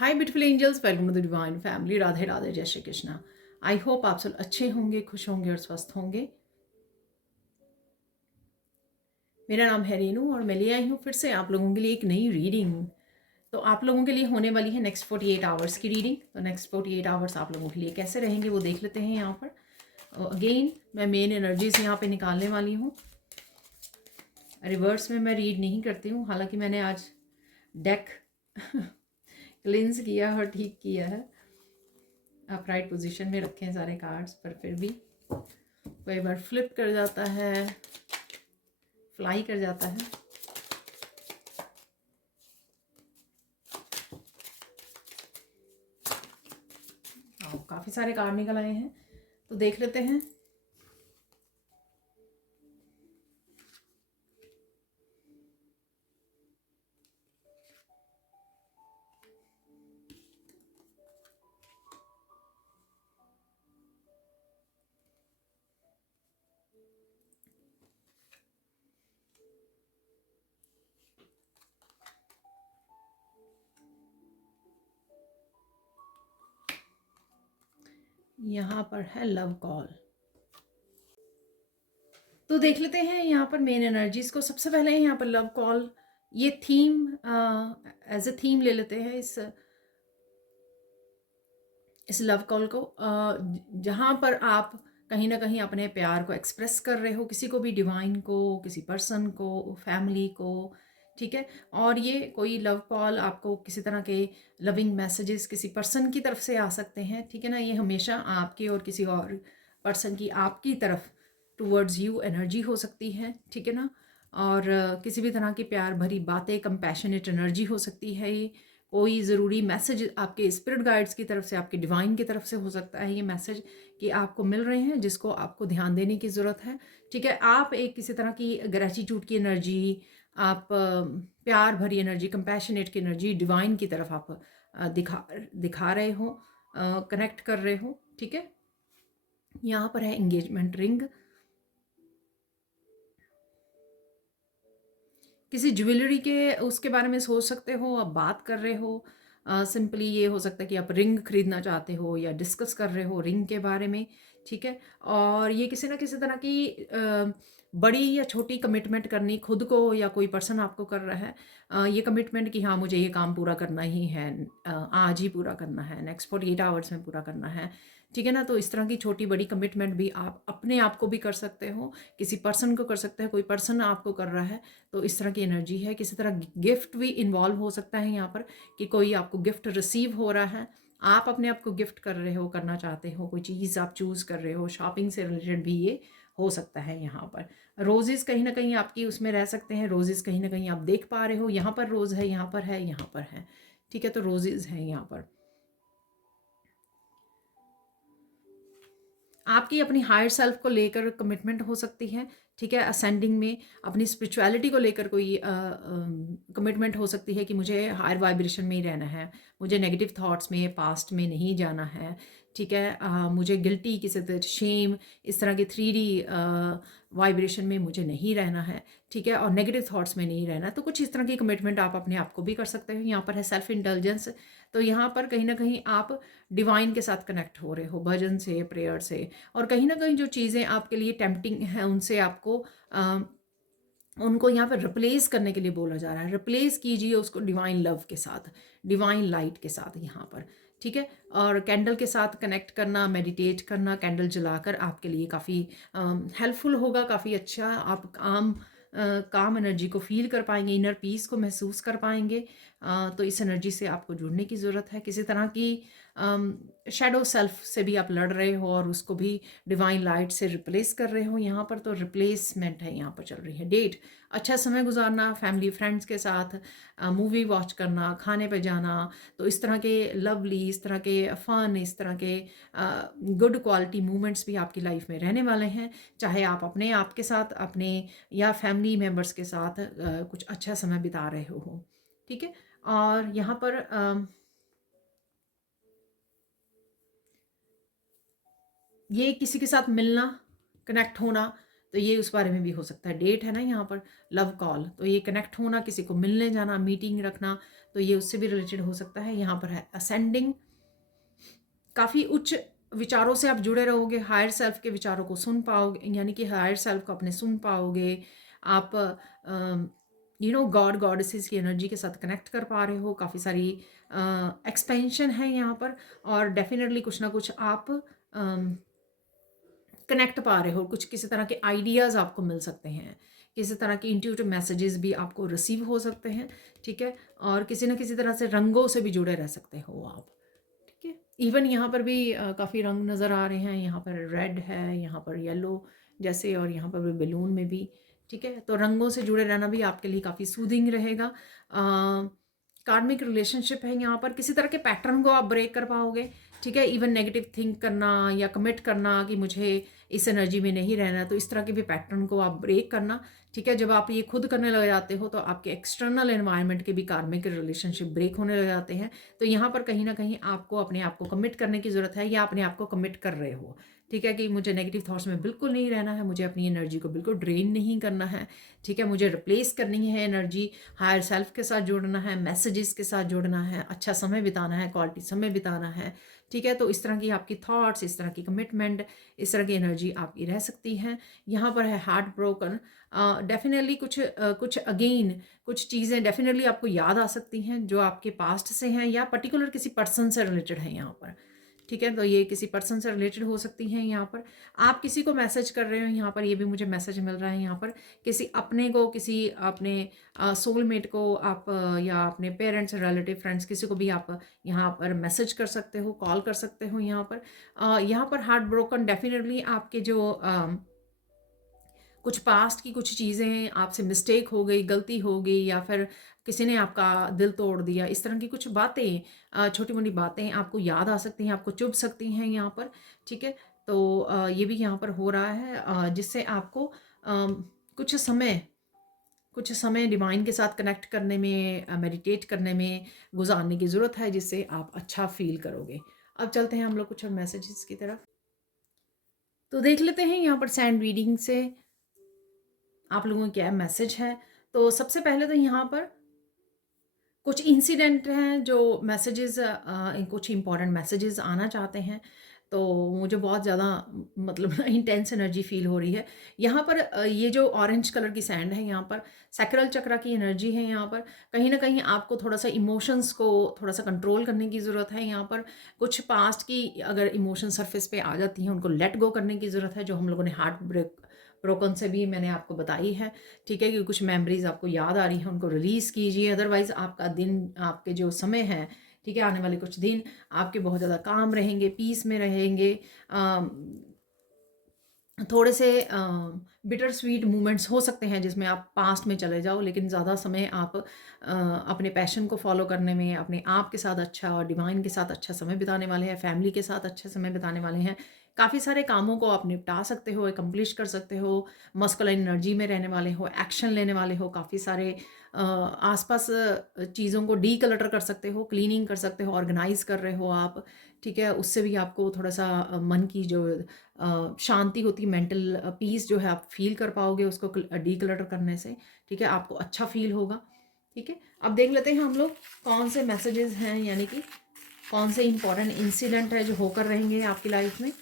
Hi beautiful angels, welcome to the divine family. Radhe Radhe, जय Shri Krishna. I hope आप सब अच्छे होंगे, खुश होंगे और स्वस्थ होंगे। मेरा नाम है रेनू और मैं ले आई हूँ फिर से आप लोगों के लिए एक नई रीडिंग। तो आप लोगों के लिए होने वाली है नेक्स्ट 48 आवर्स की रीडिंग। तो नेक्स्ट 48 आवर्स आप लोगों के लिए कैसे रहेंगे वो देख लेते हैं यहाँ पर। अगेन मैं मेन एनर्जीज यहाँ पे निकालने वाली हूँ। रिवर्स में मैं रीड नहीं करती हूँ, हालांकि मैंने आज डेक क्लिंस किया और ठीक किया है। अपराइट पोजीशन में रखे हैं सारे कार्ड्स, पर फिर भी कई बार फ्लिप कर जाता है, फ्लाई कर जाता है। काफ़ी सारे कार्ड निकल आए हैं, तो देख लेते हैं। यहाँ पर है लव कॉल। तो देख लेते हैं यहाँ पर मेन एनर्जीज को। सबसे पहले यहाँ पर लव कॉल, ये थीम एज ए थीम ले लेते हैं इस लव कॉल को। जहाँ पर आप कहीं ना कहीं अपने प्यार को एक्सप्रेस कर रहे हो, किसी को भी, डिवाइन को, किसी पर्सन को, फैमिली को, ठीक है। और ये कोई लव कॉल आपको किसी तरह के लविंग मैसेजेस किसी पर्सन की तरफ से आ सकते हैं, ठीक है ना। ये हमेशा आपके और किसी और पर्सन की आपकी तरफ टूवर्ड्स यू एनर्जी हो सकती है, ठीक है ना। और किसी भी तरह की प्यार भरी बातें, कंपैशनेट एनर्जी हो सकती है। ये कोई ज़रूरी मैसेज आपके स्पिरिट गाइड्स की तरफ से, आपके डिवाइन की तरफ से हो सकता है ये मैसेज कि आपको मिल रहे हैं, जिसको आपको ध्यान देने की ज़रूरत है, ठीक है। आप एक किसी तरह की ग्रेटिट्यूड की एनर्जी, आप प्यार भरी एनर्जी, कंपैशनेट की एनर्जी डिवाइन की तरफ आप दिखा रहे हो, कनेक्ट कर रहे हो, ठीक है। यहाँ पर है एंगेजमेंट रिंग। किसी ज्वेलरी के उसके बारे में सोच सकते हो, आप बात कर रहे हो। सिंपली ये हो सकता है कि आप रिंग खरीदना चाहते हो या डिस्कस कर रहे हो रिंग के बारे में, ठीक है। और ये किसी ना किसी तरह की बड़ी या छोटी कमिटमेंट करनी खुद को, या कोई पर्सन आपको कर रहा है ये कमिटमेंट कि हाँ मुझे ये काम पूरा करना ही है, आज ही पूरा करना है, नेक्स्ट 48 आवर्स में पूरा करना है, ठीक है ना। तो इस तरह की छोटी बड़ी कमिटमेंट भी आप अपने आप को भी कर सकते हो, किसी पर्सन को कर सकते हैं, कोई पर्सन आपको कर रहा है। तो इस तरह की एनर्जी है। किसी तरह गिफ्ट भी इन्वॉल्व हो सकता है यहाँ पर, कि कोई आपको गिफ्ट रिसीव हो रहा है, आप अपने आप को गिफ्ट कर रहे हो, करना चाहते हो, कोई चीज़ आप चूज़ कर रहे हो, शॉपिंग से रिलेटेड भी ये हो सकता है। यहाँ पर रोजेस कहीं ना कहीं आपकी उसमें रह सकते हैं, रोजेस कहीं ना कहीं आप देख पा रहे हो, यहाँ पर रोज़ है, यहाँ पर है, यहाँ पर है, ठीक है। तो रोजेस हैं यहाँ पर। आपकी अपनी हायर सेल्फ को लेकर कमिटमेंट हो सकती है, ठीक है। असेंडिंग में अपनी स्पिरिचुअलिटी को लेकर कोई कमिटमेंट हो सकती है कि मुझे हायर वाइब्रेशन में ही रहना है, मुझे नेगेटिव थॉट्स में, पास्ट में नहीं जाना है, ठीक है। मुझे गिल्टी, किसी तरह शेम, इस तरह के 3D वाइब्रेशन में मुझे नहीं रहना है, ठीक है। और नेगेटिव थॉट्स में नहीं रहना। तो कुछ इस तरह की कमिटमेंट आप अपने आप को भी कर सकते हो। यहाँ पर है सेल्फ इंटेलिजेंस। तो यहाँ पर कहीं ना कहीं आप डिवाइन के साथ कनेक्ट हो रहे हो, भजन से, प्रेयर से, और कहीं ना कहीं जो चीज़ें आपके लिए टेम्पटिंग हैं उनसे आपको उनको यहाँ पर रिप्लेस करने के लिए बोला जा रहा है। रिप्लेस कीजिए उसको डिवाइन लव के साथ, डिवाइन लाइट के साथ यहाँ पर, ठीक है। और कैंडल के साथ कनेक्ट करना, मेडिटेट करना, कैंडल जलाकर आपके लिए काफ़ी हेल्पफुल होगा, काफ़ी अच्छा। आप काम एनर्जी को फील कर पाएंगे, इनर पीस को महसूस कर पाएंगे। तो इस एनर्जी से आपको जुड़ने की ज़रूरत है। किसी तरह की शेडो सेल्फ से भी आप लड़ रहे हो और उसको भी डिवाइन लाइट से रिप्लेस कर रहे हो यहाँ पर। तो रिप्लेसमेंट है यहाँ पर चल रही है। डेट, अच्छा समय गुजारना फैमिली फ्रेंड्स के साथ, मूवी वॉच करना, खाने पे जाना। तो इस तरह के लवली, इस तरह के फन, इस तरह के गुड क्वालिटी मूवमेंट्स भी आपकी लाइफ में रहने वाले हैं। चाहे आप अपने आप के साथ, अपने या फैमिली मेम्बर्स के साथ कुछ अच्छा समय बिता रहे हो, ठीक है। और यहाँ पर ये किसी के साथ मिलना, कनेक्ट होना, तो ये उस बारे में भी हो सकता है। डेट है ना यहाँ पर, लव कॉल, तो ये कनेक्ट होना, किसी को मिलने जाना, मीटिंग रखना, तो ये उससे भी रिलेटेड हो सकता है। यहाँ पर है असेंडिंग, काफ़ी उच्च विचारों से आप जुड़े रहोगे, हायर सेल्फ के विचारों को सुन पाओगे, यानी कि हायर सेल्फ को अपने सुन पाओगे आप। गॉड गॉडेसेस की एनर्जी के साथ कनेक्ट कर पा रहे हो, काफ़ी सारी एक्सपेंशन है यहाँ पर, और डेफिनेटली कुछ ना कुछ आप कनेक्ट पा रहे हो, कुछ किसी तरह के आइडियाज़ आपको मिल सकते हैं, किसी तरह के इंट्यूटिव मैसेजेस भी आपको रिसीव हो सकते हैं, ठीक है। और किसी न किसी तरह से रंगों से भी जुड़े रह सकते हो आप, ठीक है। इवन यहाँ पर भी काफ़ी रंग नज़र आ रहे हैं, यहाँ पर रेड है, यहाँ पर येलो जैसे, और यहाँ पर भी बैलून में भी, ठीक है। तो रंगों से जुड़े रहना भी आपके लिए काफ़ी सूदिंग रहेगा। कार्मिक रिलेशनशिप है यहाँ पर, किसी तरह के पैटर्न को आप ब्रेक कर पाओगे, ठीक है। इवन नेगेटिव थिंक करना या कमिट करना कि मुझे इस एनर्जी में नहीं रहना, तो इस तरह के भी पैटर्न को आप ब्रेक करना, ठीक है। जब आप ये खुद करने लग जाते हो तो आपके एक्सटर्नल एनवायरनमेंट के भी कार्मिक रिलेशनशिप ब्रेक होने लग जाते हैं। तो यहाँ पर कहीं ना कहीं आपको अपने आप को कमिट करने की ज़रूरत है, या अपने आप को कमिट कर रहे हो, ठीक है, कि मुझे नेगेटिव थॉट्स में बिल्कुल नहीं रहना है, मुझे अपनी एनर्जी को बिल्कुल ड्रेन नहीं करना है, ठीक है। मुझे रिप्लेस करनी है एनर्जी, हायर सेल्फ के साथ जुड़ना है, मैसेजेस के साथ जुड़ना है, अच्छा समय बिताना है, क्वालिटी समय बिताना है, ठीक है। तो इस तरह की आपकी थॉट्स, इस तरह की कमिटमेंट, इस तरह की एनर्जी आपकी रह सकती है। यहाँ पर है हार्ट ब्रोकन, डेफिनेटली कुछ अगेन कुछ चीज़ें डेफिनेटली आपको याद आ सकती हैं जो आपके पास्ट से हैं, या पर्टिकुलर किसी पर्सन से रिलेटेड है यहाँ पर, ठीक है। तो ये किसी पर्सन से रिलेटेड हो सकती हैं। यहाँ पर आप किसी को मैसेज कर रहे हो, यहाँ पर ये भी मुझे मैसेज मिल रहा है। यहाँ पर किसी अपने को, किसी अपने सोलमेट को आप या अपने पेरेंट्स, रिलेटिव, फ्रेंड्स, किसी को भी आप यहाँ पर मैसेज कर सकते हो, कॉल कर सकते हो। यहाँ पर हार्ट ब्रोकन डेफिनेटली आपके जो कुछ पास्ट की कुछ चीज़ें आपसे मिस्टेक हो गई, गलती हो गई, या फिर किसी ने आपका दिल तोड़ दिया, इस तरह की कुछ बातें, छोटी मोटी बातें आपको याद आ सकती हैं, आपको चुभ सकती हैं यहाँ पर, ठीक है। तो ये भी यहाँ पर हो रहा है, जिससे आपको कुछ समय कुछ समय डिवाइन के साथ कनेक्ट करने में, मेडिटेट करने में गुजारने की ज़रूरत है, जिससे आप अच्छा फील करोगे। अब चलते हैं हम लोग कुछ और मैसेजेस की तरफ। तो देख लेते हैं यहाँ पर सैंड रीडिंग से आप लोगों का क्या मैसेज है। तो सबसे पहले तो यहाँ पर कुछ इंसिडेंट हैं जो मैसेजेस, कुछ इंपॉर्टेंट मैसेजेस आना चाहते हैं, तो मुझे बहुत ज़्यादा मतलब इंटेंस एनर्जी फील हो रही है यहाँ पर। ये जो ऑरेंज कलर की सैंड है, यहाँ पर सैक्रल चक्रा की एनर्जी है। यहाँ पर कहीं ना कहीं आपको थोड़ा सा इमोशंस को थोड़ा सा कंट्रोल करने की ज़रूरत है। यहाँ पर कुछ पास्ट की अगर इमोशन सरफेस पे आ जाती हैं, उनको लेट गो करने की ज़रूरत है, जो हम लोगों ने हार्ट ब्रोकन से भी मैंने आपको बताई है, ठीक है। कि कुछ मेमोरीज आपको याद आ रही हैं, उनको रिलीज़ कीजिए। अदरवाइज़ आपका दिन, आपके जो समय है, ठीक है, आने वाले कुछ दिन आपके बहुत ज़्यादा काम रहेंगे, पीस में रहेंगे, थोड़े से बिटर स्वीट मोमेंट्स हो सकते हैं जिसमें आप पास्ट में चले जाओ, लेकिन ज़्यादा समय आप अपने पैशन को फॉलो करने में, अपने आप के साथ अच्छा और डिवाइन के साथ अच्छा समय बिताने वाले हैं, फैमिली के साथ अच्छा समय बिताने वाले हैं। काफ़ी सारे कामों को आप निपटा सकते हो, एकम्प्लिश कर सकते हो, मस्कुलाइन एनर्जी में रहने वाले हो, एक्शन लेने वाले हो, काफ़ी सारे आसपास चीज़ों को डी क्लटर कर सकते हो, क्लीनिंग कर सकते हो, ऑर्गेनाइज कर रहे हो आप, ठीक है। उससे भी आपको थोड़ा सा मन की जो शांति होती है, मेंटल पीस जो है आप फील कर पाओगे उसको डी क्लटर करने से, ठीक है। आपको अच्छा फील होगा, ठीक है। अब देख लेते हैं हम लोग कौन से मैसेजेस हैं, यानी कि कौन से इंपॉर्टेंट इंसिडेंट है जो होकर रहेंगे आपकी लाइफ में।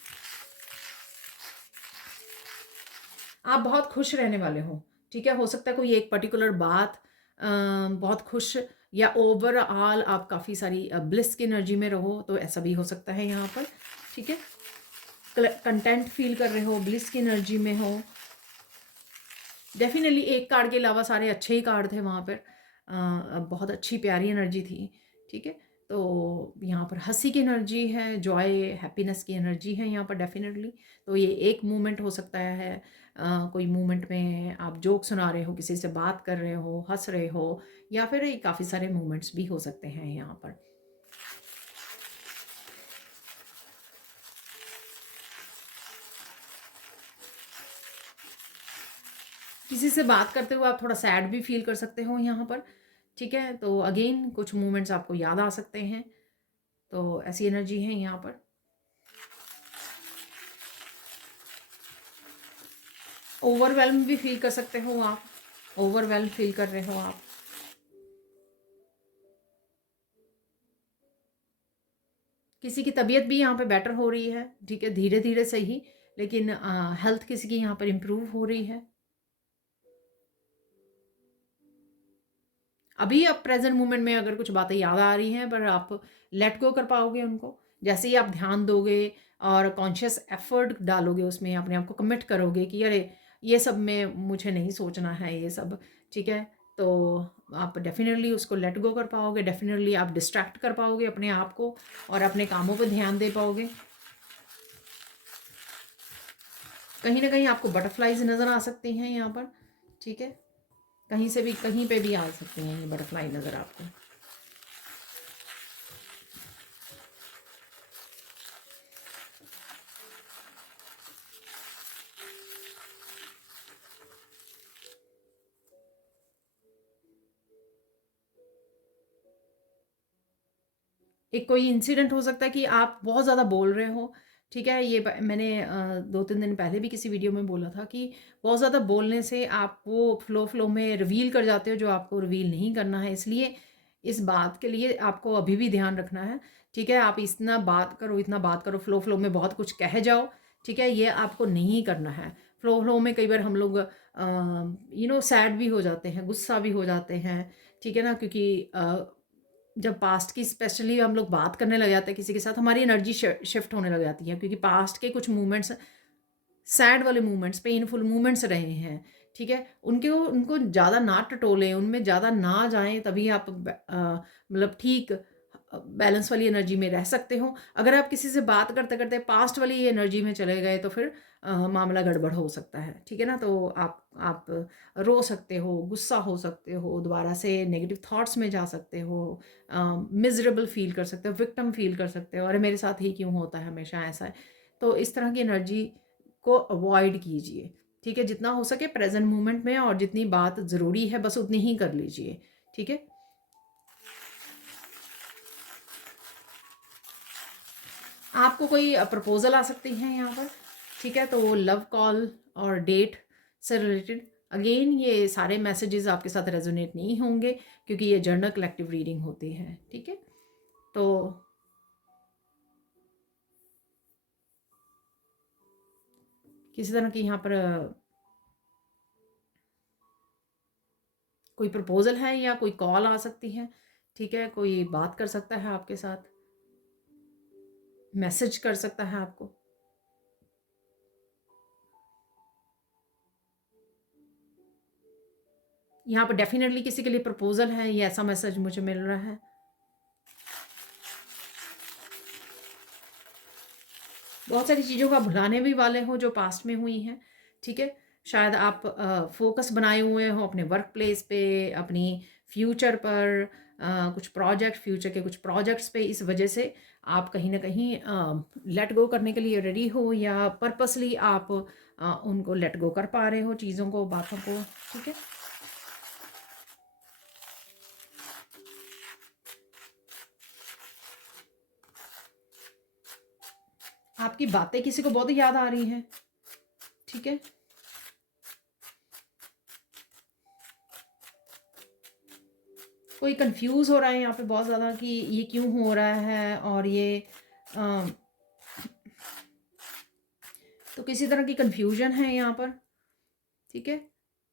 आप बहुत खुश रहने वाले हो, ठीक है। हो सकता है कोई एक पर्टिकुलर बात बहुत खुश, या ओवरऑल आप काफ़ी सारी ब्लिस की एनर्जी में रहो, तो ऐसा भी हो सकता है यहाँ पर, ठीक है। कंटेंट फील कर रहे हो, ब्लिस की एनर्जी में हो। डेफिनेटली एक कार्ड के अलावा सारे अच्छे ही कार्ड थे वहाँ पर, बहुत अच्छी प्यारी एनर्जी थी, ठीक है। तो यहाँ पर हंसी की एनर्जी है, जॉय, हैप्पीनेस की एनर्जी है यहाँ पर डेफिनेटली। तो ये एक मूवमेंट हो सकता है, कोई मूवमेंट में आप जोक सुना रहे हो, किसी से बात कर रहे हो, हंस रहे हो, या फिर काफ़ी सारे मूवमेंट्स भी हो सकते हैं यहाँ पर। किसी से बात करते हुए आप थोड़ा सैड भी फील कर सकते हो यहाँ पर, ठीक है। तो अगेन कुछ मोमेंट्स आपको याद आ सकते हैं, तो ऐसी एनर्जी है यहाँ पर। ओवरवेल्म भी फील कर सकते हो आप, ओवरवेल्म फील कर रहे हो आप। किसी की तबीयत भी यहाँ पे बेटर हो रही है, ठीक है, धीरे धीरे सही, लेकिन हेल्थ किसी की यहाँ पर इम्प्रूव हो रही है। अभी आप प्रेजेंट मोमेंट में अगर कुछ बातें याद आ रही हैं, पर आप लेट गो कर पाओगे उनको जैसे ही आप ध्यान दोगे और कॉन्शियस एफर्ट डालोगे उसमें, अपने आप को कमिट करोगे कि अरे ये सब में मुझे नहीं सोचना है ये सब, ठीक है, तो आप डेफिनेटली उसको लेट गो कर पाओगे, डेफिनेटली आप डिस्ट्रैक्ट कर पाओगे अपने आप को और अपने कामों पर ध्यान दे पाओगे। कहीं ना कहीं आपको बटरफ्लाइज नज़र आ सकती हैं यहाँ पर, ठीक है, कहीं से भी कहीं पे भी आ सकती हैं ये बटरफ्लाई नज़र आपको। एक कोई इंसिडेंट हो सकता है कि आप बहुत ज़्यादा बोल रहे हो, ठीक है, ये मैंने 2-3 दिन पहले भी किसी वीडियो में बोला था कि बहुत ज़्यादा बोलने से आप वो फ्लो में रिवील कर जाते हो जो आपको रिवील नहीं करना है, इसलिए इस बात के लिए आपको अभी भी ध्यान रखना है, ठीक है, आप इतना बात करो, फ्लो में बहुत कुछ कह जाओ, ठीक है, ये आपको नहीं करना है। फ्लो में कई बार हम लोग सैड भी हो जाते हैं, गुस्सा भी हो जाते हैं, ठीक है ना, क्योंकि जब पास्ट की स्पेशली हम लोग बात करने लग जाते हैं किसी के साथ, हमारी एनर्जी शिफ्ट होने लग जाती है, क्योंकि पास्ट के कुछ मूवमेंट्स, सैड वाले मूवमेंट्स, पेनफुल मूवमेंट्स रहे हैं, ठीक है, उनके उनको ज़्यादा ना टटोलें, उनमें ज़्यादा ना जाएं, तभी आप मतलब ठीक बैलेंस वाली एनर्जी में रह सकते हो। अगर आप किसी से बात करते करते पास्ट वाली एनर्जी में चले गए तो फिर मामला गड़बड़ हो सकता है, ठीक है ना, तो आप रो सकते हो, गुस्सा हो सकते हो, दोबारा से नेगेटिव थॉट्स में जा सकते हो, मिजरेबल फील कर सकते हो, विक्टिम फील कर सकते हो, अरे मेरे साथ ही क्यों होता है हमेशा ऐसा है। तो इस तरह की एनर्जी को अवॉइड कीजिए, ठीक है, जितना हो सके प्रेजेंट मोमेंट में, और जितनी बात ज़रूरी है बस उतनी ही कर लीजिए, ठीक है। आपको कोई प्रपोजल आ सकती है यहाँ पर, ठीक है, तो वो लव कॉल और डेट से रिलेटेड, अगेन ये सारे मैसेजेस आपके साथ रेजोनेट नहीं होंगे क्योंकि ये जर्नल कलेक्टिव रीडिंग होती है, ठीक है, तो किसी तरह की यहाँ पर कोई प्रपोजल है या कोई कॉल आ सकती है, ठीक है, कोई बात कर सकता है आपके साथ, मैसेज कर सकता है आपको। यहाँ पर डेफिनेटली किसी के लिए प्रपोजल है, ये ऐसा मैसेज मुझे मिल रहा है। बहुत सारी चीज़ों का भुलाने भी वाले हो जो पास्ट में हुई हैं, ठीक है, शायद आप फोकस बनाए हुए हो अपने वर्क प्लेस पे, अपनी फ्यूचर पर, कुछ प्रोजेक्ट, फ्यूचर के कुछ प्रोजेक्ट्स पे, इस वजह से आप कहीं ना कहीं लेट गो करने के लिए रेडी हो, या पर्पसली आप उनको लेट गो कर पा रहे हो, चीज़ों को, बातों को, ठीक है। आपकी बातें किसी को बहुत याद आ रही हैं, ठीक है, कोई कंफ्यूज हो रहा है यहाँ पे बहुत ज़्यादा कि ये क्यों हो रहा है, और ये तो किसी तरह की कंफ्यूजन है यहाँ पर, ठीक है,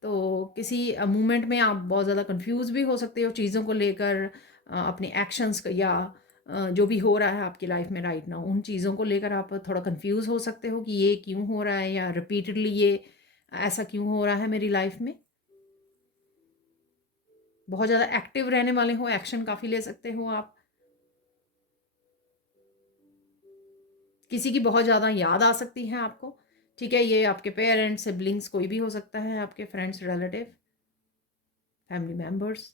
तो किसी मोमेंट में आप बहुत ज़्यादा कंफ्यूज भी हो सकते हो चीज़ों को लेकर, अपने एक्शंस या जो भी हो रहा है आपकी लाइफ में राइट नाउ, उन चीज़ों को लेकर आप थोड़ा कंफ्यूज हो सकते हो कि ये क्यों हो रहा है, या रिपीटेडली ये ऐसा क्यों हो रहा है मेरी लाइफ में। बहुत ज़्यादा एक्टिव रहने वाले हो, एक्शन काफ़ी ले सकते हो आप। किसी की बहुत ज़्यादा याद आ सकती है आपको, ठीक है, ये आपके पेरेंट्स, सिबलिंग्स, कोई भी हो सकता है, आपके फ्रेंड्स, रिलेटिव, फैमिली मेम्बर्स।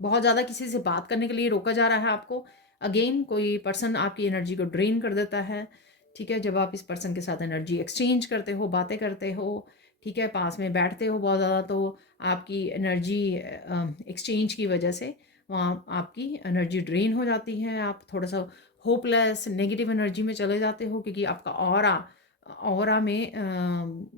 बहुत ज़्यादा किसी से बात करने के लिए रोका जा रहा है आपको, अगेन कोई पर्सन आपकी एनर्जी को ड्रेन कर देता है, ठीक है, जब आप इस पर्सन के साथ एनर्जी एक्सचेंज करते हो, बातें करते हो, ठीक है, पास में बैठते हो बहुत ज़्यादा, तो आपकी एनर्जी एक्सचेंज की वजह से वहाँ आपकी एनर्जी ड्रेन हो जाती है, आप थोड़ा सा होपलेस नेगेटिव एनर्जी में चले जाते हो, क्योंकि आपका ऑरा में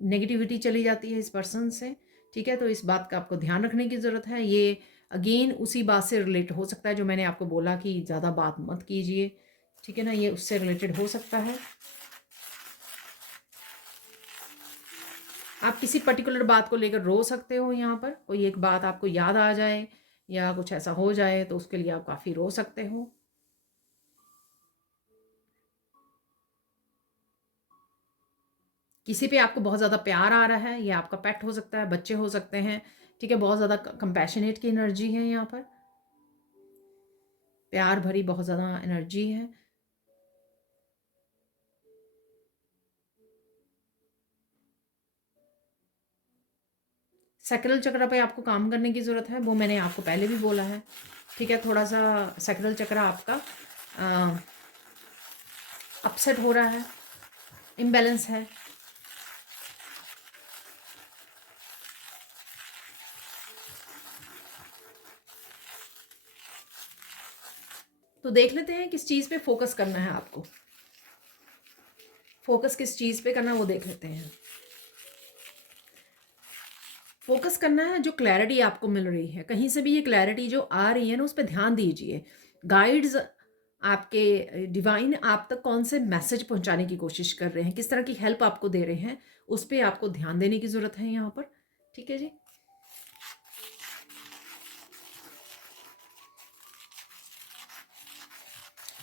नेगेटिविटी चली जाती है इस पर्सन से, ठीक है। तो इस बात का आपको ध्यान रखने की ज़रूरत है। ये अगेन उसी बात से रिलेट हो सकता है जो मैंने आपको बोला कि ज़्यादा बात मत कीजिए, ठीक है ना, ये उससे रिलेटेड हो सकता है। आप किसी पर्टिकुलर बात को लेकर रो सकते हो, यहाँ पर कोई एक बात आपको याद आ जाए या कुछ ऐसा हो जाए तो उसके लिए आप काफ़ी रो सकते हो। किसी पे आपको बहुत ज़्यादा प्यार आ रहा है, ये आपका पेट हो सकता है, बच्चे हो सकते हैं, ठीक है। बहुत ज़्यादा कंपैशनेट की एनर्जी है यहाँ पर, प्यार भरी बहुत ज़्यादा एनर्जी है। सैक्रल चक्र पे आपको काम करने की ज़रूरत है, वो मैंने आपको पहले भी बोला है, ठीक है। थोड़ा सा सैक्रल चक्र आपका अपसेट हो रहा है, इम्बैलेंस है। तो देख लेते हैं किस चीज़ पे फोकस करना है आपको, फोकस किस चीज़ पे करना है वो देख लेते हैं। फोकस करना है जो क्लैरिटी आपको मिल रही है, कहीं से भी ये क्लैरिटी जो आ रही है ना, उस पर ध्यान दीजिए। गाइड्स आपके डिवाइन आप तक कौन से मैसेज पहुंचाने की कोशिश कर रहे हैं, किस तरह की हेल्प आपको दे रहे हैं, उस पर आपको ध्यान देने की ज़रूरत है यहाँ पर, ठीक है जी।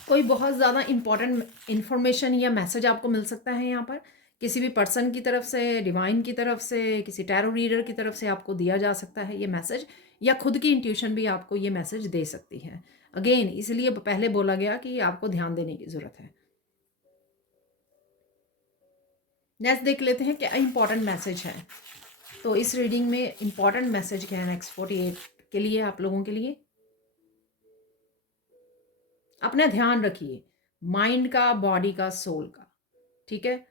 कोई बहुत ज़्यादा इंपॉर्टेंट इंफॉर्मेशन या मैसेज आपको मिल सकता है यहाँ पर, किसी भी पर्सन की तरफ से, डिवाइन की तरफ से, किसी टैरो रीडर की तरफ से आपको दिया जा सकता है ये मैसेज, या खुद की इंट्यूशन भी आपको ये मैसेज दे सकती है। अगेन इसलिए पहले बोला गया कि आपको ध्यान देने की ज़रूरत है। नेक्स्ट देख लेते हैं क्या इंपॉर्टेंट मैसेज है। तो इस रीडिंग में इंपॉर्टेंट मैसेज क्या है नेक्स्ट 48 के लिए, आप लोगों के लिए। अपना ध्यान रखिए, माइंड का, बॉडी का, सोल का, ठीक है।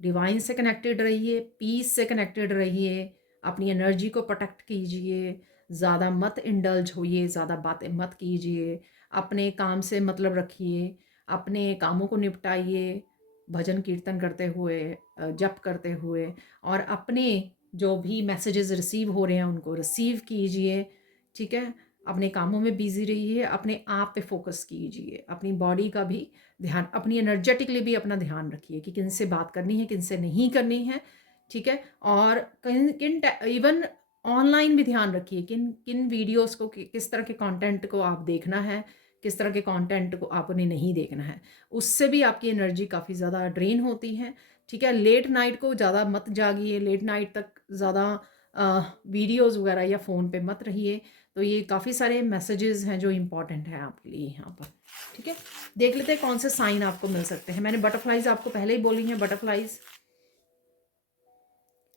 डिवाइन से कनेक्टेड रहिए, पीस से कनेक्टेड रहिए, अपनी एनर्जी को प्रोटेक्ट कीजिए, ज़्यादा मत इंडल्ज होइए, ज़्यादा बातें मत कीजिए, अपने काम से मतलब रखिए, अपने कामों को निपटाइए, भजन कीर्तन करते हुए, जप करते हुए, और अपने जो भी मैसेजेस रिसीव हो रहे हैं उनको रिसीव कीजिए, ठीक है। अपने कामों में बिजी रहिए, अपने आप पे फोकस कीजिए, अपनी बॉडी का भी ध्यान, अपनी एनर्जेटिकली भी अपना ध्यान रखिए कि किन से बात करनी है, किन से नहीं करनी है, ठीक है। और किन किन इवन ऑनलाइन भी ध्यान रखिए, किन किन वीडियोस को, किस तरह के कंटेंट को आप देखना है, किस तरह के कंटेंट को आपने नहीं देखना है, उससे भी आपकी एनर्जी काफ़ी ज़्यादा ड्रेन होती है, ठीक है। लेट नाइट को ज़्यादा मत जागिए, लेट नाइट तक ज़्यादा वीडियोज़ वगैरह या फ़ोन पे मत रहिए। तो ये काफ़ी सारे मैसेजेस हैं जो इम्पॉर्टेंट हैं आपके लिए यहाँ पर, ठीक है। देख लेते हैं कौन से साइन आपको मिल सकते हैं। मैंने बटरफ्लाइज आपको पहले ही बोली हैं, बटरफ्लाइज।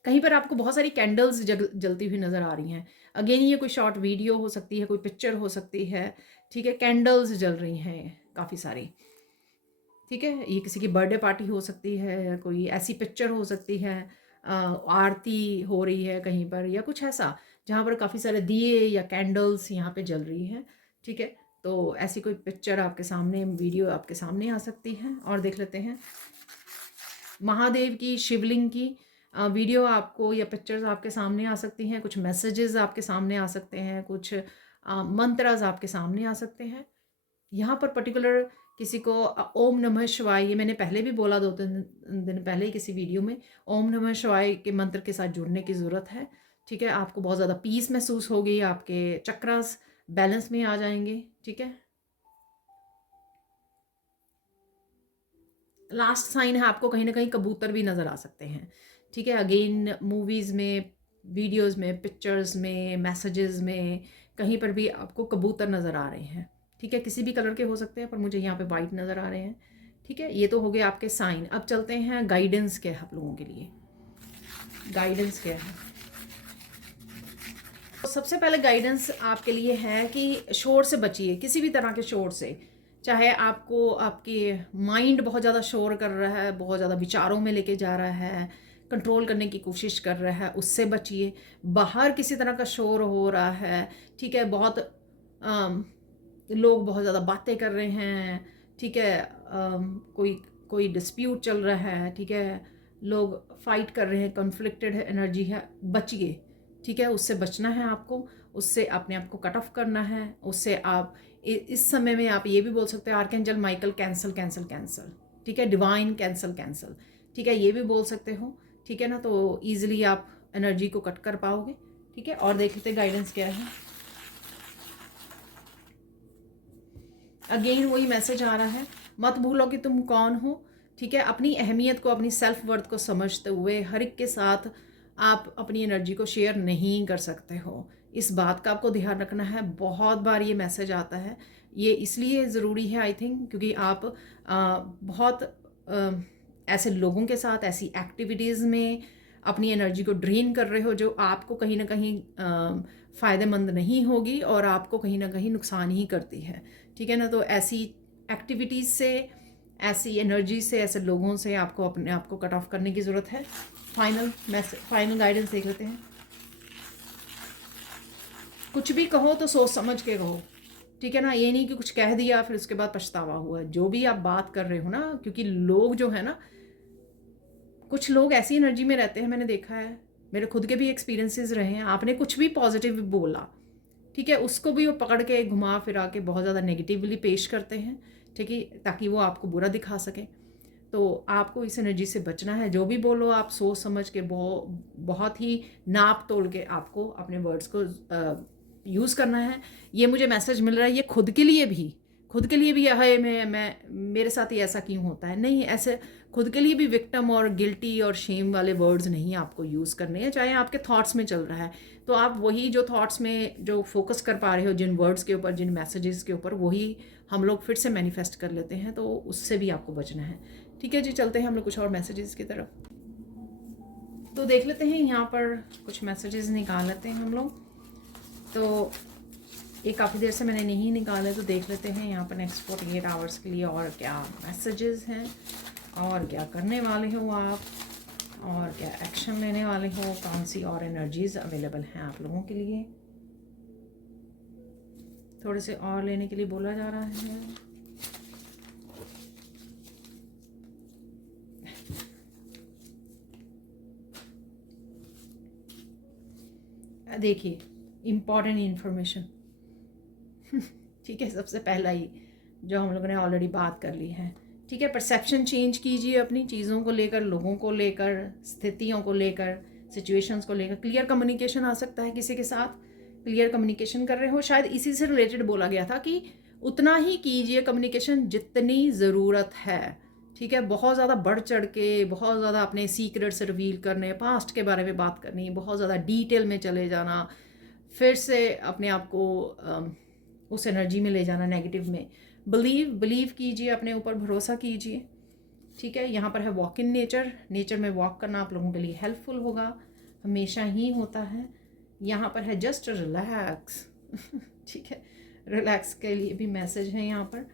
कहीं पर आपको बहुत सारी कैंडल्स जलती हुई नज़र आ रही हैं। अगेन ये कोई शॉर्ट वीडियो हो सकती है, कोई पिक्चर हो सकती है, ठीक है। कैंडल्स जल रही हैं काफ़ी सारी, ठीक है। ये किसी की बर्थडे पार्टी हो सकती है, कोई ऐसी पिक्चर हो सकती है, आरती हो रही है कहीं पर, या कुछ ऐसा जहाँ पर काफ़ी सारे दिए या कैंडल्स यहाँ पे जल रही हैं, ठीक है। तो ऐसी कोई पिक्चर आपके सामने, वीडियो आपके सामने आ सकती है। और देख लेते हैं महादेव की, शिवलिंग की वीडियो आपको या पिक्चर्स आपके सामने आ सकती हैं, कुछ मैसेजेस आपके सामने आ सकते हैं, कुछ मंत्रस आपके सामने आ सकते हैं। यहाँ पर पर्टिकुलर किसी को ओम नमः शिवाय, ये मैंने पहले भी बोला 2-3 दिन पहले ही किसी वीडियो में, ओम नमः शिवाय के मंत्र के साथ जुड़ने की ज़रूरत है, ठीक है। आपको बहुत ज़्यादा पीस महसूस होगी, आपके चक्रास बैलेंस में आ जाएंगे, ठीक है। लास्ट साइन है, आपको कहीं ना कहीं कबूतर भी नज़र आ सकते हैं, ठीक है। अगेन मूवीज़ में, वीडियोज़ में, पिक्चर्स में, मैसेजेस में, कहीं पर भी आपको कबूतर नज़र आ रहे हैं, ठीक है। किसी भी कलर के हो सकते हैं, पर मुझे यहाँ पे वाइट नज़र आ रहे हैं, ठीक है। ये तो हो गए आपके साइन। अब चलते हैं गाइडेंस क्या है आप लोगों के लिए, गाइडेंस क्या है। तो सबसे पहले गाइडेंस आपके लिए है कि शोर से बचिए, किसी भी तरह के शोर से। चाहे आपको आपके माइंड बहुत ज़्यादा शोर कर रहा है, बहुत ज़्यादा विचारों में लेके जा रहा है, कंट्रोल करने की कोशिश कर रहा है, उससे बचिए। बाहर किसी तरह का शोर हो रहा है, ठीक है, बहुत लोग बहुत ज़्यादा बातें कर रहे हैं, ठीक है, कोई कोई डिस्प्यूट चल रहा है, ठीक है, लोग फाइट कर रहे हैं, कॉन्फ्लिक्टेड है, एनर्जी है, बचिए, ठीक है, उससे बचना है आपको, उससे अपने आप को कट ऑफ करना है, उससे आप इस समय में आप ये भी बोल सकते हो archangel Michael cancel cancel cancel, ठीक है, डिवाइन कैंसल कैंसल, ठीक है, ये भी बोल सकते हो, ठीक है ना, तो ईजिली आप एनर्जी को कट कर पाओगे, ठीक है। और देख लेते गाइडेंस क्या है। अगेन वही मैसेज आ रहा है, मत भूलो कि तुम कौन हो, ठीक है, अपनी अहमियत को, अपनी सेल्फ वर्थ को समझते हुए हर एक के साथ आप अपनी एनर्जी को शेयर नहीं कर सकते हो। इस बात का आपको ध्यान रखना है। बहुत बार ये मैसेज आता है, ये इसलिए ज़रूरी है आई थिंक क्योंकि आप बहुत ऐसे लोगों के साथ, ऐसी एक्टिविटीज़ में अपनी एनर्जी को ड्रेन कर रहे हो जो आपको कहीं ना कहीं फ़ायदेमंद नहीं होगी और आपको कहीं ना कहीं नुकसान ही करती है, ठीक है ना। तो ऐसी एक्टिविटीज़ से, ऐसी एनर्जी से, ऐसे लोगों से आपको अपने आप को कट ऑफ करने की ज़रूरत है। फाइनल मैसेज, फाइनल गाइडेंस देख लेते हैं। कुछ भी कहो तो सोच समझ के कहो, ठीक है ना, ये नहीं कि कुछ कह दिया फिर उसके बाद पछतावा हुआ। जो भी आप बात कर रहे हो ना, क्योंकि लोग जो है ना, कुछ लोग ऐसी एनर्जी में रहते हैं, मैंने देखा है, मेरे खुद के भी एक्सपीरियंसेस रहे हैं। आपने कुछ भी पॉजिटिव बोला, ठीक है, उसको भी वो पकड़ के घुमा फिरा के बहुत ज़्यादा नेगेटिवली पेश करते हैं, ठीक है, ताकि वो आपको बुरा दिखा सके। तो आपको इस एनर्जी से बचना है। जो भी बोलो आप सोच समझ के, बहुत ही नाप तोल के आपको अपने वर्ड्स को यूज़ करना है। ये मुझे मैसेज मिल रहा है, ये खुद के लिए भी, खुद के लिए भी है, मैं मेरे साथ ही ऐसा क्यों होता है, नहीं, ऐसे खुद के लिए भी विक्टिम और गिल्टी और शेम वाले वर्ड्स नहीं आपको यूज़ करने हैं। चाहे आपके थॉट्स में चल रहा है तो आप वही जो थॉट्स में जो फोकस कर पा रहे हो, जिन वर्ड्स के ऊपर, जिन मैसेजेस के ऊपर, वही हम लोग फिर से मैनिफेस्ट कर लेते हैं। तो उससे भी आपको बचना है, ठीक है जी। चलते हैं हम लोग कुछ और मैसेजेस की तरफ। तो देख लेते हैं, यहाँ पर कुछ मैसेजेस निकाल लेते हैं हम लोग। तो ये काफ़ी देर से मैंने नहीं निकाले, तो देख लेते हैं यहाँ पर नेक्स्ट 48 आवर्स के लिए और क्या मैसेजेस हैं, और क्या करने वाले हो आप, और क्या एक्शन लेने वाले हो, कौन सी और एनर्जीज अवेलेबल हैं आप लोगों के लिए। थोड़े से और लेने के लिए बोला जा रहा है। देखिए, इम्पॉर्टेंट इन्फॉर्मेशन ठीक है, सबसे पहला ही जो हम लोगों ने ऑलरेडी बात कर ली है, ठीक है। परसेप्शन चेंज कीजिए अपनी चीज़ों को लेकर, लोगों को लेकर, स्थितियों को लेकर, सिचुएशंस को लेकर। क्लियर कम्युनिकेशन आ सकता है किसी के साथ, क्लियर कम्युनिकेशन कर रहे हो, शायद इसी से रिलेटेड बोला गया था कि उतना ही कीजिए कम्युनिकेशन जितनी ज़रूरत है, ठीक है। बहुत ज़्यादा बढ़ चढ़ के, बहुत ज़्यादा अपने सीक्रेट्स रिवील करने, पास्ट के बारे में बात करनी, बहुत ज़्यादा डिटेल में चले जाना, फिर से अपने आप को उस एनर्जी में ले जाना, नेगेटिव में। बिलीव कीजिए, अपने ऊपर भरोसा कीजिए, ठीक है। यहाँ पर है वॉक इन नेचर, नेचर में वॉक करना आप लोगों के लिए हेल्पफुल होगा, हमेशा ही होता है। यहाँ पर है जस्ट रिलैक्स ठीक है, रिलैक्स के लिए भी मैसेज है यहाँ पर।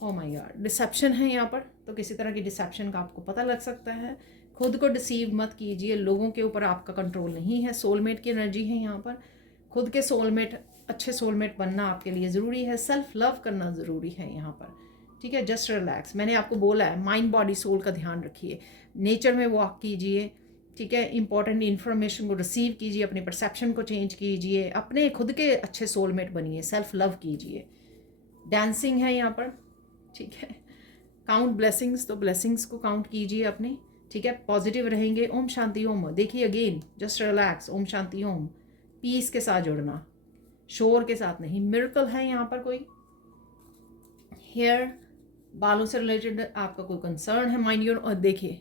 ओ माय गॉड, डिसेप्शन है यहाँ पर, तो किसी तरह की डिसेप्शन का आपको पता लग सकता है। खुद को डिसीव मत कीजिए, लोगों के ऊपर आपका कंट्रोल नहीं है। सोलमेट की एनर्जी है यहाँ पर, खुद के सोलमेट, अच्छे सोलमेट बनना आपके लिए ज़रूरी है। सेल्फ लव करना ज़रूरी है यहाँ पर, ठीक है। जस्ट रिलैक्स, मैंने आपको बोला है, माइंड बॉडी सोल का ध्यान रखिए, नेचर में वॉक कीजिए, ठीक है। इंपॉर्टेंट इन्फॉर्मेशन को रिसीव कीजिए, अपने परसेप्शन को चेंज कीजिए, अपने खुद के अच्छे सोलमेट बनिए, सेल्फ लव कीजिए। डांसिंग है यहाँ पर, ठीक है। काउंट ब्लेसिंग्स, तो ब्लेसिंग्स को काउंट कीजिए अपने, ठीक है। पॉजिटिव रहेंगे। ओम शांति ओम, देखिए again just relax, Om Shanti Om, piece के साथ जुड़ना, शोर के साथ नहीं। मिरेकल है यहाँ पर कोई, हेयर, बालों से रिलेटेड आपका कोई कंसर्न है, माइंड योर, देखिए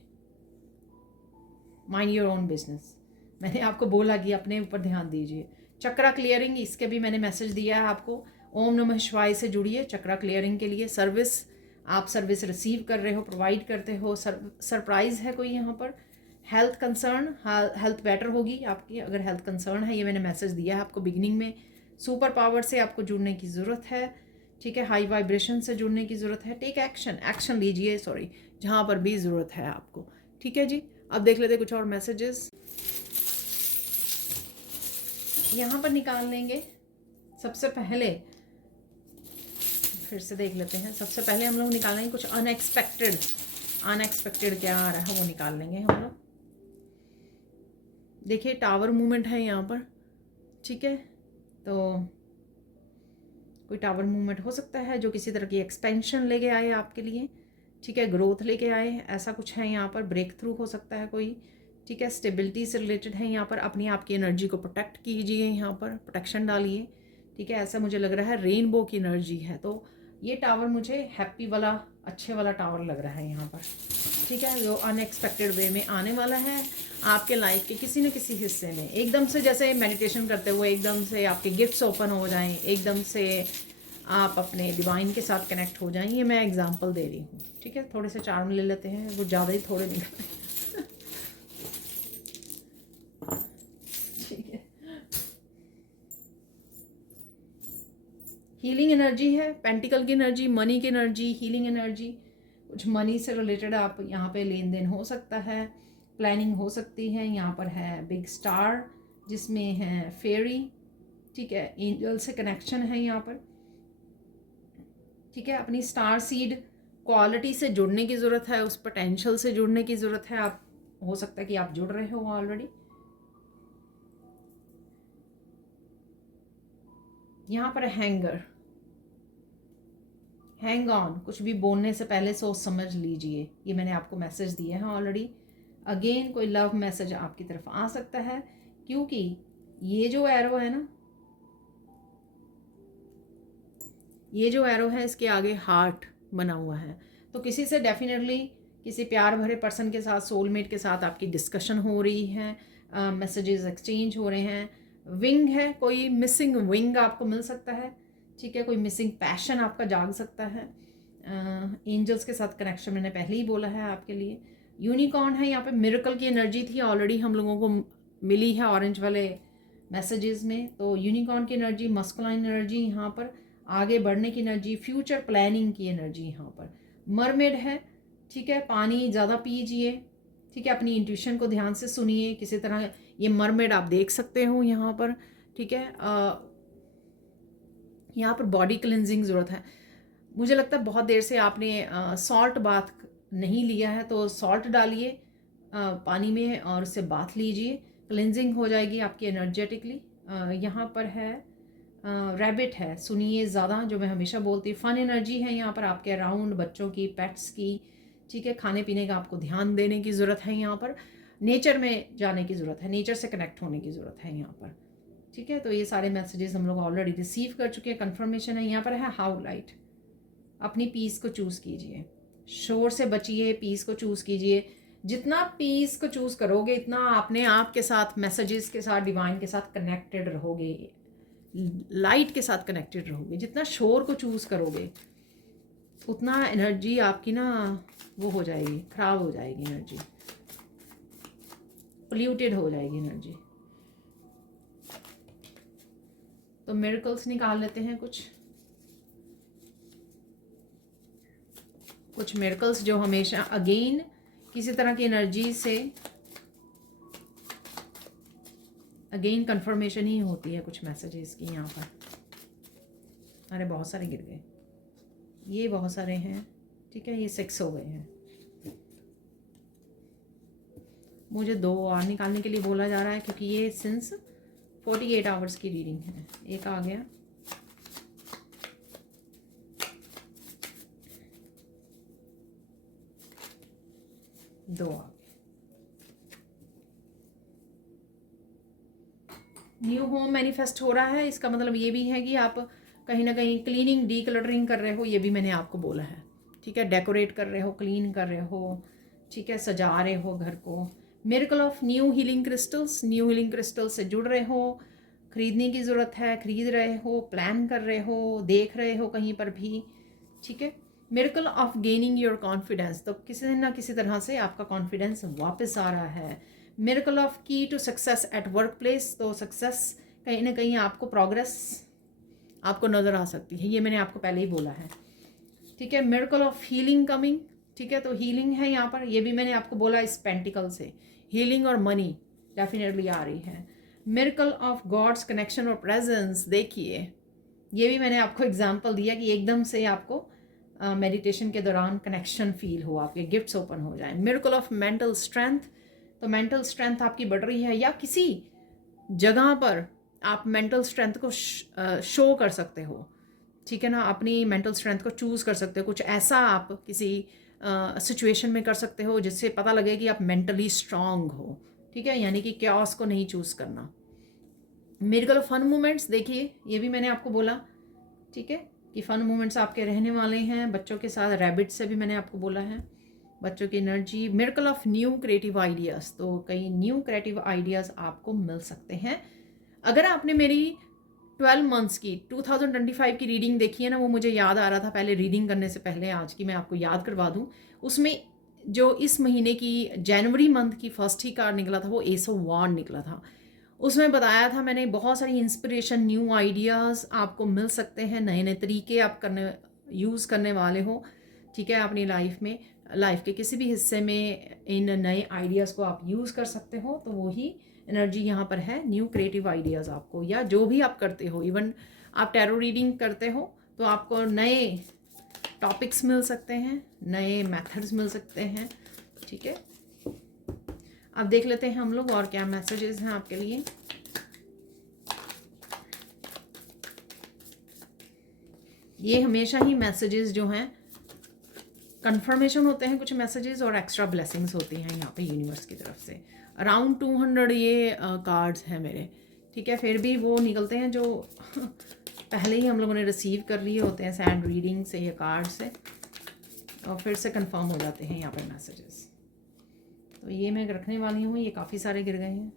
माइंड योर ओन बिजनेस, मैंने आपको बोला कि अपने ऊपर ध्यान दीजिए। चक्रा क्लियरिंग, इसके भी मैंने मैसेज दिया है आपको। ओम नमः शिवाय से जुड़िए चक्रा क्लियरिंग के लिए। सर्विस, आप सर्विस रिसीव कर रहे हो, प्रोवाइड करते हो, सरप्राइज है कोई यहाँ पर। हेल्थ कंसर्न, हेल्थ बेटर होगी आपकी अगर हेल्थ कंसर्न है, ये मैंने मैसेज दिया है आपको बिगिनिंग में। सुपर पावर से आपको जुड़ने की ज़रूरत है, ठीक है। हाई वाइब्रेशन से जुड़ने की ज़रूरत है। टेक एक्शन, एक्शन लीजिए, सॉरी, जहाँ पर भी ज़रूरत है आपको, ठीक है जी। अब देख लेते कुछ और मैसेजेस यहाँ पर निकाल लेंगे। सबसे पहले फिर से देख लेते हैं। सबसे पहले हम लोग निकालेंगे कुछ अनएक्सपेक्टेड क्या आ रहा है वो निकाल लेंगे हम लोग। देखिए टावर मूवमेंट है यहाँ पर, ठीक है, तो कोई टावर मूवमेंट हो सकता है जो किसी तरह की एक्सपेंशन लेके आए आपके लिए, ठीक है, ग्रोथ लेके आए, ऐसा कुछ है यहाँ पर। ब्रेक थ्रू हो सकता है कोई, ठीक है, स्टेबिलिटी से रिलेटेड है यहाँ पर। अपनी आपकी एनर्जी को प्रोटेक्ट कीजिए, यहाँ पर प्रोटेक्शन डालिए, ठीक है, ऐसा मुझे लग रहा है। रेनबो की एनर्जी है, तो ये टावर मुझे हैप्पी वाला, अच्छे वाला टावर लग रहा है यहाँ पर, ठीक है, जो अनएक्सपेक्टेड वे में आने वाला है आपके लाइफ के किसी न किसी हिस्से में। एकदम से जैसे मेडिटेशन करते हुए एकदम से आपके गिफ्ट्स ओपन हो जाएं, एकदम से आप अपने डिवाइन के साथ कनेक्ट हो जाएं, ये मैं एग्जांपल दे रही हूँ, ठीक है। थोड़े से चार्म ले लेते हैं, वो ज़्यादा ही थोड़े निकले, ठीक है। हीलिंग एनर्जी है, पेंटिकल की एनर्जी, मनी की एनर्जी, हीलिंग एनर्जी, कुछ मनी से रिलेटेड आप यहाँ पे लेन देन हो सकता है, प्लानिंग हो सकती है। यहाँ पर है बिग स्टार जिसमें है फेरी, ठीक है, एंजल से कनेक्शन है यहाँ पर, ठीक है। अपनी स्टार सीड क्वालिटी से जुड़ने की ज़रूरत है, उस पोटेंशियल से जुड़ने की ज़रूरत है। आप हो सकता है कि आप जुड़ रहे हो ऑलरेडी। यहाँ पर हैंगर, हैंग ऑन, कुछ भी बोलने से पहले सोच समझ लीजिए, ये मैंने आपको मैसेज दिए हैं ऑलरेडी। अगेन कोई लव मैसेज आपकी तरफ आ सकता है, क्योंकि ये जो एरो है ना, ये जो एरो है इसके आगे हार्ट बना हुआ है, तो किसी से डेफिनेटली किसी प्यार भरे पर्सन के साथ, सोलमेट के साथ आपकी डिस्कशन हो रही है, मैसेजेस एक्सचेंज हो रहे हैं। विंग है, कोई मिसिंग विंग आपको मिल सकता है, ठीक है, कोई मिसिंग पैशन आपका जाग सकता है। एंजल्स के साथ कनेक्शन मैंने पहले ही बोला है आपके लिए। यूनिकॉर्न है, यहाँ पे मिरेकल की एनर्जी थी ऑलरेडी हम लोगों को मिली है ऑरेंज वाले मैसेजेस में, तो यूनिकॉर्न की एनर्जी, मस्कुलाइन एनर्जी यहाँ पर, आगे बढ़ने की एनर्जी, फ्यूचर प्लानिंग की एनर्जी यहाँ पर। मरमेड है, ठीक है, पानी ज़्यादा पीजिए, ठीक है, अपनी इंट्यूशन को ध्यान से सुनिए। किसी तरह ये मरमेड आप देख सकते हो यहाँ पर, ठीक है। यहाँ पर बॉडी क्लिनजिंग ज़रूरत है। मुझे लगता है बहुत देर से आपने सॉल्ट बाथ नहीं लिया है, तो सॉल्ट डालिए पानी में और उससे बाथ लीजिए, क्लिनजिंग हो जाएगी आपकी एनर्जेटिकली। यहाँ पर है रैबिट है, सुनिए ज़्यादा, जो मैं हमेशा बोलती हूँ। फन एनर्जी है यहाँ पर आपके अराउंड, बच्चों की, पेट्स की, ठीक है। खाने पीने का आपको ध्यान देने की ज़रूरत है यहाँ पर। नेचर में जाने की ज़रूरत है, नेचर से कनेक्ट होने की ज़रूरत है यहाँ पर, ठीक है। तो ये सारे मैसेजेस हम लोग ऑलरेडी रिसीव कर चुके हैं, कन्फर्मेशन है। यहाँ पर है हाउ लाइट, अपनी पीस को चूज़ कीजिए, शोर से बचिए, पीस को चूज़ कीजिए। जितना पीस को चूज़ करोगे इतना अपने आप के साथ, मैसेजेस के साथ, डिवाइन के साथ कनेक्टेड रहोगे, लाइट के साथ कनेक्टेड रहोगे। जितना शोर को चूज़ करोगे उतना एनर्जी आपकी ना वो हो जाएगी, ख़राब हो जाएगी एनर्जी, पोल्यूटेड हो जाएगी एनर्जी। तो मिरेकल्स निकाल लेते हैं कुछ मिरेकल्स जो हमेशा अगेन किसी तरह की एनर्जी से अगेन कंफर्मेशन ही होती है कुछ मैसेजेस की यहाँ पर। अरे बहुत सारे गिर गए, ये बहुत सारे हैं, ठीक है, ये 6 हो गए हैं। मुझे 2 और निकालने के लिए बोला जा रहा है, क्योंकि ये सिंस 48 आवर्स की रीडिंग है। एक आ गया, दो आ गए। न्यू होम मैनिफेस्ट हो रहा है, इसका मतलब ये भी है कि आप कहीं ना कहीं क्लीनिंग, डीक्लटरिंग कर रहे हो, ये भी मैंने आपको बोला है, ठीक है। डेकोरेट कर रहे हो, क्लीन कर रहे हो, ठीक है, सजा रहे हो घर को। Miracle of new healing crystals, new healing crystals से जुड़ रहे हो, खरीदने की ज़रूरत है, खरीद रहे हो, प्लान कर रहे हो, देख रहे हो कहीं पर भी, ठीक है। Miracle of gaining your confidence, तो किसी ना किसी तरह से आपका कॉन्फिडेंस वापस आ रहा है। Miracle of key to success at work place, तो सक्सेस कहीं ना कहीं आपको, प्रोग्रेस आपको नज़र आ सकती है, ये मैंने आपको पहले ही बोला है, ठीक है। मिरेकल ऑफ हीलिंग कमिंग, ठीक है, तो हीलिंग है यहाँ पर, ये भी मैंने आपको बोला, इस पेंटिकल से हीलिंग और मनी डेफिनेटली आ रही है। मिरेकल ऑफ गॉड्स कनेक्शन और प्रेजेंस, देखिए ये भी मैंने आपको एग्जांपल दिया कि एकदम से आपको मेडिटेशन के दौरान कनेक्शन फील हो, आपके गिफ्ट्स ओपन हो जाए। मिरेकल ऑफ मेंटल स्ट्रेंथ, तो मेंटल स्ट्रेंथ आपकी बढ़ रही है, या किसी जगह पर आप मेंटल स्ट्रेंथ को शो कर सकते हो, ठीक है ना, अपनी मेंटल स्ट्रेंथ को चूज़ कर सकते हो। कुछ ऐसा आप किसी सिचुएशन में कर सकते हो जिससे पता लगे कि आप मेंटली स्ट्रांग हो, ठीक है, यानी कि क्योस को नहीं चूज़ करना। मिरेकल ऑफ फन मोमेंट्स, देखिए ये भी मैंने आपको बोला, ठीक है, कि फन मोमेंट्स आपके रहने वाले हैं बच्चों के साथ। रैबिट से भी मैंने आपको बोला है, बच्चों की energy. Miracle of new creative ideas, तो कई न्यू क्रिएटिव आइडियाज़ आपको मिल सकते हैं। अगर आपने मेरी 12 मंथ्स की 2025 की रीडिंग देखी है ना, वो मुझे याद आ रहा था पहले रीडिंग करने से पहले, आज की मैं आपको याद करवा दूँ। उसमें जो इस महीने की जनवरी मंथ की फर्स्ट ही कार्ड निकला था वो एस ऑफ वांड निकला था। उसमें बताया था मैंने बहुत सारी इंस्पिरेशन, न्यू आइडियाज़ आपको मिल सकते हैं, नए नए तरीके आप यूज़ करने वाले हो, ठीक है, अपनी लाइफ में, लाइफ के किसी भी हिस्से में इन नए आइडियाज़ को आप यूज़ कर सकते हो। तो वही एनर्जी यहाँ पर है, न्यू क्रिएटिव आइडियाज़ आपको, या जो भी आप करते हो, इवन आप टैरो रीडिंग करते हो तो आपको नए टॉपिक्स मिल सकते हैं, नए मेथड्स मिल सकते हैं, ठीक है। अब देख लेते हैं हम लोग और क्या मैसेजेस हैं आपके लिए। ये हमेशा ही मैसेजेस जो हैं कंफर्मेशन होते हैं, कुछ मैसेजेस, और एक्स्ट्रा ब्लेसिंग्स होती हैं यहाँ पे यूनिवर्स की तरफ से। अराउंड 200 ये कार्ड्स हैं मेरे, ठीक है, फिर भी वो निकलते हैं जो पहले ही हम लोगों ने रिसीव कर लिए होते हैं सैंड रीडिंग से या कार्ड से, और फिर से कंफर्म हो जाते हैं यहाँ पे मैसेजेस। तो ये मैं रखने वाली हूँ, ये काफ़ी सारे गिर गए हैं,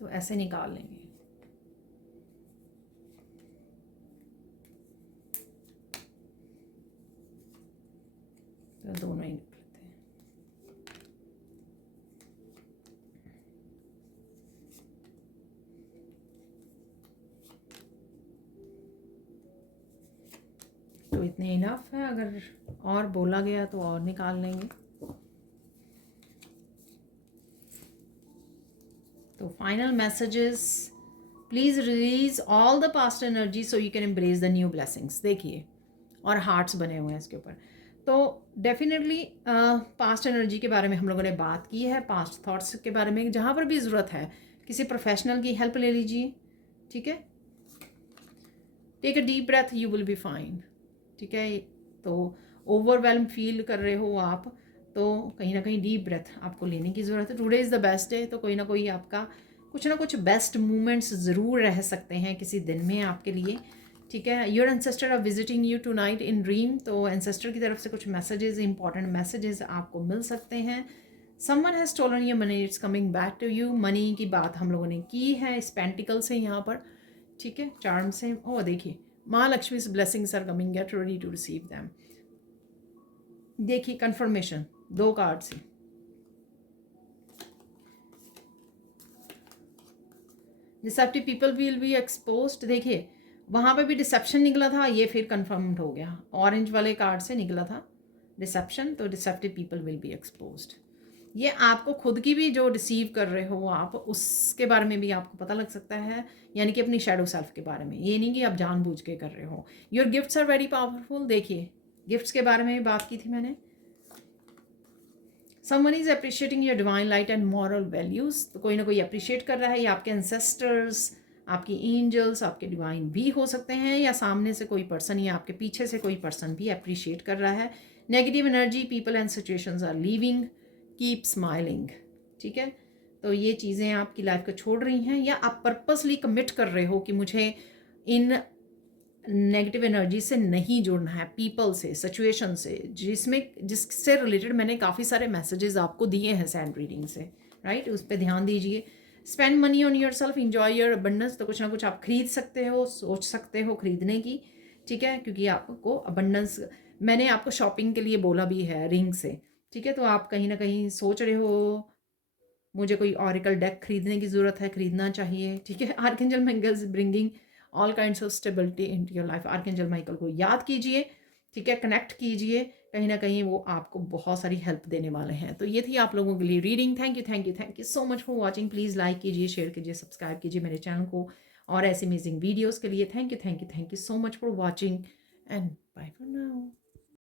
तो ऐसे निकाल लेंगे। तो दोनों ही निकलते हैं। तो इतने इनफ है, अगर और बोला गया तो और निकाल लेंगे। तो final messages, please release all the past energy so you can embrace the new blessings. देखिए, और हार्ट्स बने हुए हैं इसके ऊपर। तो डेफिनेटली पास्ट एनर्जी के बारे में हम लोगों ने बात की है, पास्ट थॉट्स के बारे में, जहाँ पर भी ज़रूरत है किसी प्रोफेशनल की हेल्प ले लीजिए, ठीक है। Take a deep breath, you will be fine, ठीक है। तो ओवरवेलम फील कर रहे हो आप, तो कहीं ना कहीं डीप ब्रेथ आपको लेने की ज़रूरत है। Today is the best day, तो कोई ना कोई आपका कुछ ना कुछ बेस्ट मोमेंट्स ज़रूर रह सकते हैं किसी दिन में आपके लिए, ठीक है। Your ancestor are visiting you tonight in dream, तो एंसेस्टर की तरफ से कुछ मैसेजेस, इंपॉर्टेंट मैसेजेस आपको मिल सकते हैं। Someone has stolen your money, it's coming back to you. Money की बात हम लोगों ने की है इस पेंटिकल से यहाँ पर, ठीक है, चार्म से। ओ देखिए, महालक्ष्मी's blessings are coming, get ready to receive them। देखिए कंफर्मेशन 2 कार्ड से, deceptive people will be exposed. देखिए वहाँ पे भी डिसेप्शन निकला था, ये फिर कंफर्म्ड हो गया, ऑरेंज वाले कार्ड से निकला था डिसेप्शन, तो deceptive people will be exposed. ये आपको खुद की भी जो रिसीव कर रहे हो आप, उसके बारे में भी आपको पता लग सकता है, यानी कि अपनी शैडो सेल्फ के बारे में। ये नहीं कि आप जानबूझ के कर रहे हो। Your gifts are very powerful, देखिए गिफ्ट्स के बारे में भी बात की थी मैंने। Someone is appreciating your divine light and moral values, तो कोई ना कोई अप्रिशिएट कर रहा है, या आपके एंसेस्टर्स, आपकी एंजल्स, आपके डिवाइन भी हो सकते हैं, या सामने से कोई पर्सन या आपके पीछे से कोई पर्सन भी अप्रिशिएट कर रहा है। Negative energy, people and situations are leaving, keep smiling, ठीक है। तो ये चीज़ें आपकी लाइफ को छोड़ रही हैं, या आप पर्पसली कमिट कर रहे हो कि मुझे इन नेगेटिव एनर्जी से नहीं जुड़ना है, पीपल से, सिचुएशन से, जिससे रिलेटेड मैंने काफ़ी सारे मैसेजेस आपको दिए हैं सैंड रीडिंग से, राइट, उस पर ध्यान दीजिए। Spend money on your self, enjoy your abundance, तो कुछ ना कुछ आप खरीद सकते हो, सोच सकते हो खरीदने की, ठीक है, क्योंकि आपको अबंडेंस, मैंने आपको शॉपिंग के लिए बोला भी है रिंग से, ठीक है। तो आप कहीं ना कहीं सोच रहे हो मुझे कोई ऑरिकल डेक खरीदने की ज़रूरत है, खरीदना चाहिए, ठीक है। Archangel Michael is bringing all kinds of stability in your life. Archangel Michael को याद कीजिए, ठीक है, कनेक्ट कीजिए, कहीं ना कहीं वो आपको बहुत सारी हेल्प देने वाले हैं। तो ये थी आप लोगों के लिए reading. Thank you so much for watching. Please like कीजिए, शेयर कीजिए, सब्सक्राइब कीजिए मेरे चैनल को, और ऐसी अमेजिंग वीडियोज़ के लिए thank you so much for watching and bye for now.